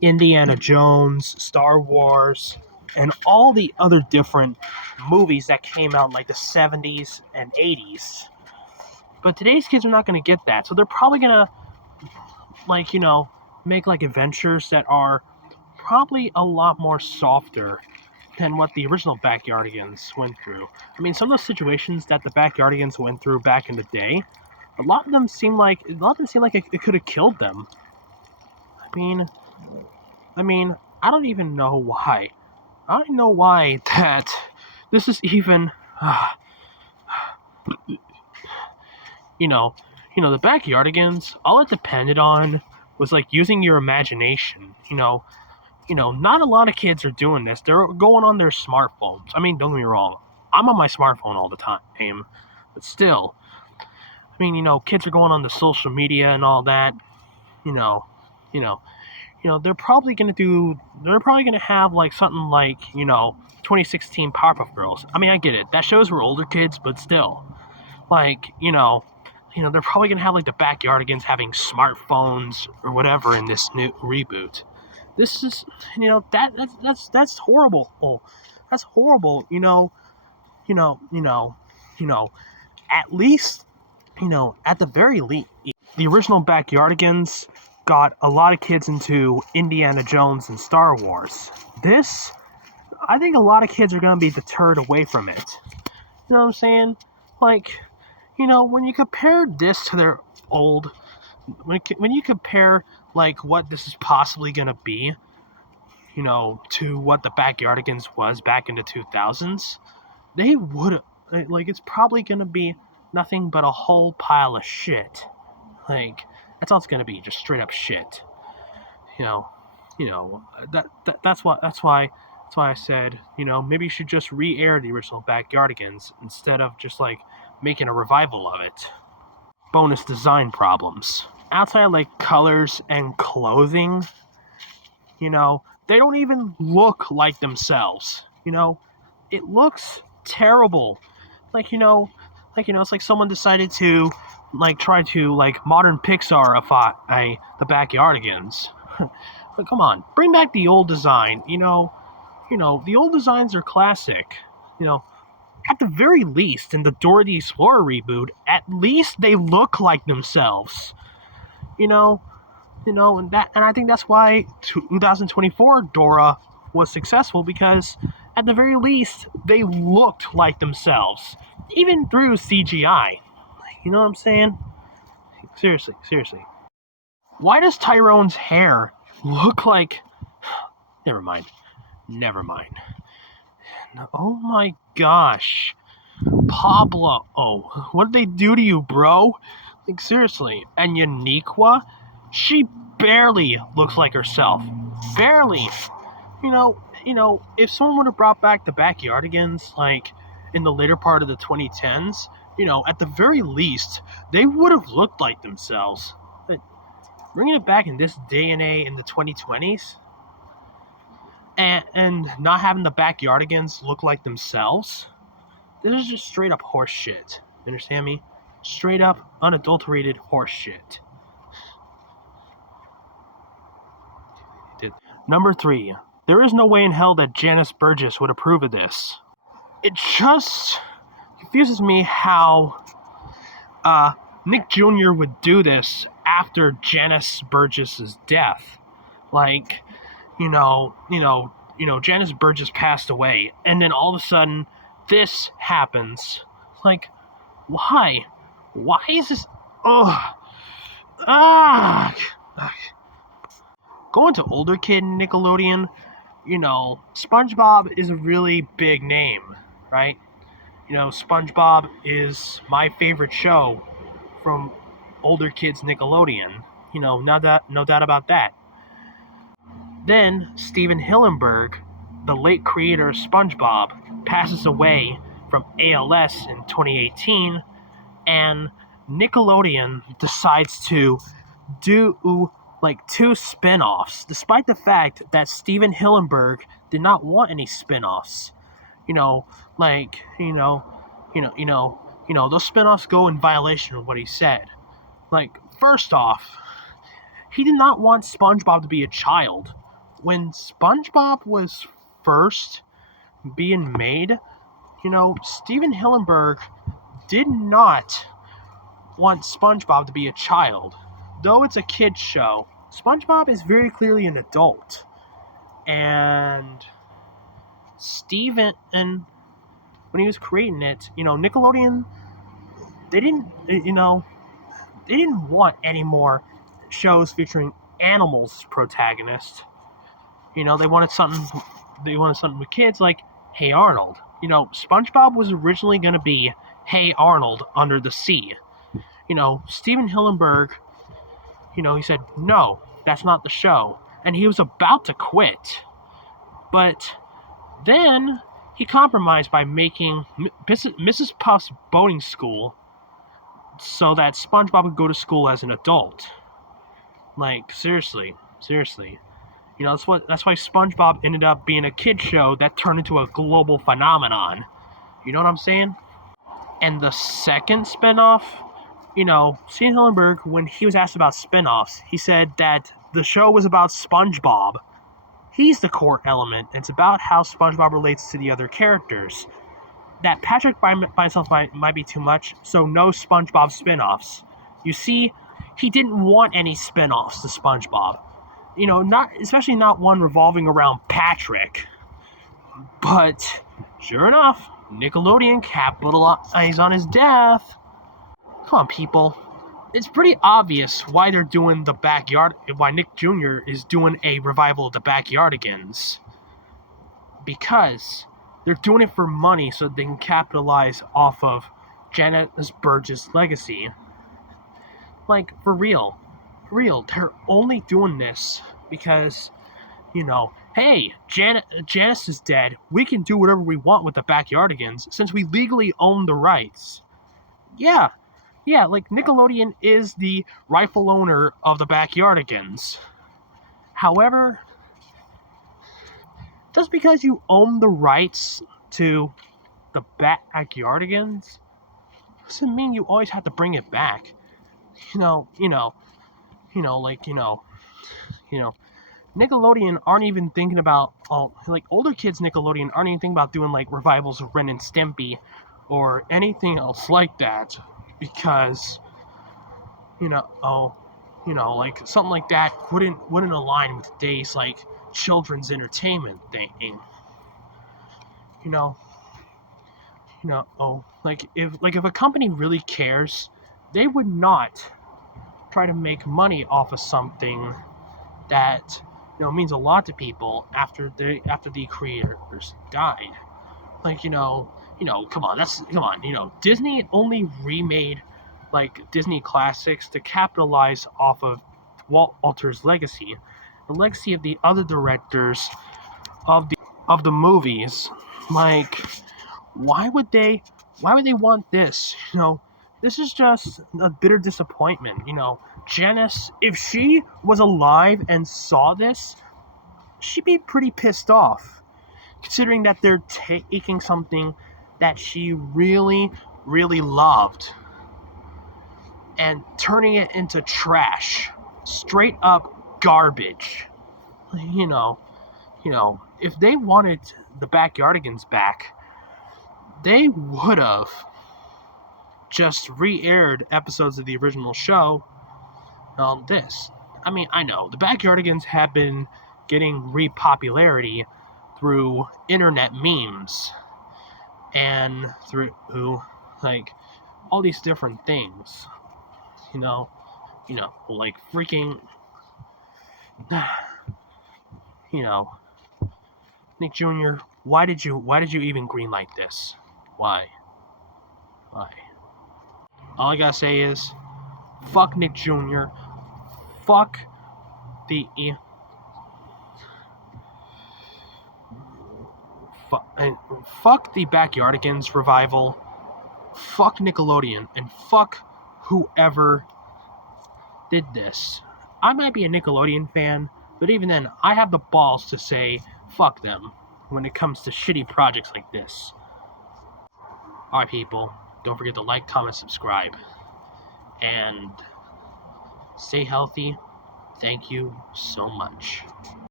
Indiana Jones, Star Wars, and all the other different movies that came out in like the 70s and 80s. But today's kids are not going to get that. So they're probably going to, like, make like adventures that are probably a lot more softer than what the original Backyardigans went through. I mean, some of those situations that the Backyardigans went through back in the day, a lot of them seem like it could have killed them. I mean, I don't even know why. I don't know why that this is even, the Backyardigans. All it depended on was like using your imagination. Not a lot of kids are doing this. They're going on their smartphones. I mean, don't get me wrong. I'm on my smartphone all the time, but still, kids are going on the social media and all that. They're probably gonna have like something like 2016 Powerpuff Girls. I mean, I get it. That shows we're older kids, but still, like they're probably gonna have like the Backyardigans having smartphones or whatever in this new reboot. This is that's horrible. Oh, that's horrible. At least at the very least, the original Backyardigans got a lot of kids into Indiana Jones and Star Wars. This, I think a lot of kids are going to be deterred away from it. You know what I'm saying? Like, when you compare this to their old, when you compare, like, what this is possibly going to be, to what the Backyardigans was back in the 2000s, they would, like, it's probably going to be nothing but a whole pile of shit. Like, that's all it's gonna be, just straight up shit. That's why I said, maybe you should just re-air the original Backyardigans instead of just like making a revival of it. Bonus design problems. Outside of like colors and clothing, they don't even look like themselves. It looks terrible. It's like someone decided to like try to like modern Pixarify the Backyardigans. But come on, bring back the old design. The old designs are classic. At the very least, in the Dora the Explorer reboot, at least they look like themselves. And I think that's why 2024 Dora was successful, because at the very least they looked like themselves, even through CGI. You know what I'm saying? Seriously. Why does Tyrone's hair look like... Never mind. Oh my gosh. Pablo. Oh, what did they do to you, bro? Like, seriously. And Uniqua? She barely looks like herself. Barely. If someone would have brought back the Backyardigans, like, in the later part of the 2010s, at the very least, they would have looked like themselves. But bringing it back in this day and age in the 2020s, and not having the Backyardigans look like themselves, this is just straight up horse shit. You understand me? Straight up, unadulterated horse shit. Number 3. There is no way in hell that Janice Burgess would approve of this. It just confuses me how Nick Jr. would do this after Janice Burgess's death. Like, Janice Burgess passed away, and then all of a sudden, this happens. Like, why? Why is this? Going to older kid Nickelodeon, SpongeBob is a really big name, right? SpongeBob is my favorite show from older kids Nickelodeon. No doubt about that. Then Steven Hillenburg, the late creator of SpongeBob, passes away from ALS in 2018, and Nickelodeon decides to do like 2 spin-offs, despite the fact that Steven Hillenburg did not want any spin-offs. Those spin-offs go in violation of what he said. Like, first off, he did not want SpongeBob to be a child. when SpongeBob was first being made, Steven Hillenburg did not want SpongeBob to be a child. Though it's a kid's show, SpongeBob is very clearly an adult. And Steven, and when he was creating it, Nickelodeon, they didn't want any more shows featuring animals as protagonists. They wanted something with kids, like Hey Arnold. SpongeBob was originally going to be Hey Arnold under the sea. Steven Hillenburg, he said, no, that's not the show. And he was about to quit. But then he compromised by making Mrs. Puff's boating school so that SpongeBob would go to school as an adult. Like, seriously. That's why SpongeBob ended up being a kid show that turned into a global phenomenon. You know what I'm saying? And the second spinoff, Steven Hillenburg, when he was asked about spinoffs, he said that the show was about SpongeBob. He's the core element. It's about how SpongeBob relates to the other characters. That Patrick by himself might be too much, so no SpongeBob spinoffs. You see, he didn't want any spinoffs to SpongeBob. Especially not one revolving around Patrick. But sure enough, Nickelodeon capitalized on his death. Come on, people. It's pretty obvious why they're doing why Nick Jr. is doing a revival of the Backyardigans. Because they're doing it for money so they can capitalize off of Janice Burge's legacy. Like, for real, they're only doing this because, hey, Janice is dead. We can do whatever we want with the Backyardigans since we legally own the rights. Yeah, like Nickelodeon is the rightful owner of the Backyardigans. However, just because you own the rights to the Backyardigans doesn't mean you always have to bring it back. Nickelodeon aren't even thinking about, older kids Nickelodeon aren't even thinking about doing, revivals of Ren and Stimpy or anything else like that, because, something like that wouldn't align with today's, children's entertainment thing. If a company really cares, they would not try to make money off of something that means a lot to people after the creators died. Come on. Disney only remade Disney classics to capitalize off of Walter's legacy, the legacy of the other directors of the movies. Why would they want this? This is just a bitter disappointment. Janice, if she was alive and saw this, she'd be pretty pissed off, considering that they're taking something that she really, really loved and turning it into trash, straight up garbage. If they wanted the Backyardigans back, they would have just re-aired episodes of the original show on this. I know the Backyardigans have been getting re-popularity through internet memes and through all these different things. Freaking Nick Jr., why did you even greenlight this? Why? All I gotta say is, fuck Nick Jr. Fuck the fuck the Backyardigans revival. Fuck Nickelodeon, and fuck whoever did this. I might be a Nickelodeon fan, but even then, I have the balls to say fuck them when it comes to shitty projects like this. Alright, people, don't forget to like, comment, subscribe, and stay healthy. Thank you so much.